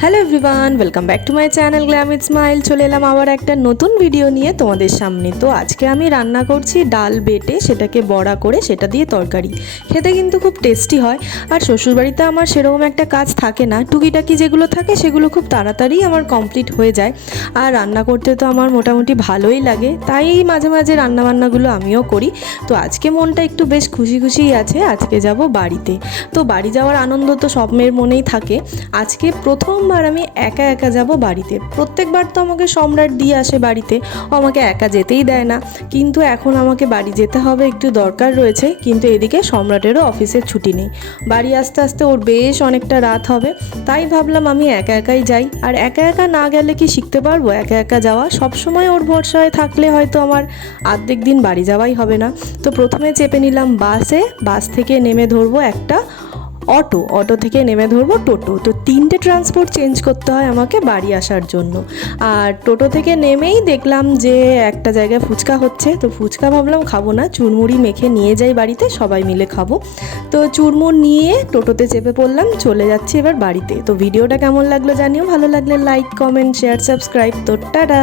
Hello everyone welcome back to my channel glam it smile চলে এলাম আবার একটা নতুন ভিডিও নিয়ে তোমাদের সামনে। তো আজকে আমি রান্না করছি ডাল বেটে, সেটাকে বড়া করে সেটা দিয়ে তরকারি। খেতে কিন্তু খুব টেস্টি হয়। আর শ্বশুরবাড়িতে আমার সেরকম একটা কাজ থাকে না। টুকিটাকি যেগুলো থাকে, সেগুলো খুব তাড়াতাড়ি আমার কমপ্লিট হয়ে যায়। আর রান্না করতে তো আমার মোটামুটি ভালোই লাগে। তাই মাঝে মাঝে রান্নাবান্নাগুলো আমিও করি। তো আজকে মনটা একটু বেশ খুশি খুশিই আছে। আজকে যাব বাড়িতে। তো বাড়ি যাওয়ার আনন্দ তো সবের মনেই থাকে। আজকে প্রথমবার আমি একা একা যাব বাড়িতে। প্রত্যেকবার তো আমাকে সম্রাট দিয়ে আসে বাড়িতে। আমাকে একা যেতেই দেয় না। কিন্তু এখন আমাকে বাড়ি যেতে হবে, একটু দরকার রয়েছে। কিন্তু এদিকে সম্রাটেরও অফিসের ছুটি নেই। বাড়ি আসতে আসতে ওর বেশ অনেকটা রাত হবে। তাই ভাবলাম আমি একা একাই যাই। আর একা একা না গেলে কি শিখতে পারব? একা একা যাওয়া সবসময় ওর ভরসায় থাকলে হয়তো আমার আর্ধেক দিন বাড়ি যাওয়াই হবে না। তো প্রথমে চেপে নিলাম বাসে। বাস থেকে নেমে ধরবো একটা অটো অটো থেকে নেমে ধরবো টোটো। তো তিনটে ট্রান্সপোর্ট চেঞ্জ করতে হয় আমাকে বাড়ি আসার জন্য। আর টোটো থেকে নেমেই দেখলাম যে একটা জায়গায় ফুচকা হচ্ছে। তো ফুচকা ভাবলাম খাব না, চুরমুড়ি মেখে নিয়ে যাই বাড়িতে, সবাই মিলে খাব। তো চুরমুড় নিয়ে টোটোতে চেপে পড়লাম, চলে যাচ্ছি এবার বাড়িতে। তো ভিডিওটা কেমন লাগল জানিও, ভালো লাগলে লাইক কমেন্ট শেয়ার সাবস্ক্রাইব তো টাটা!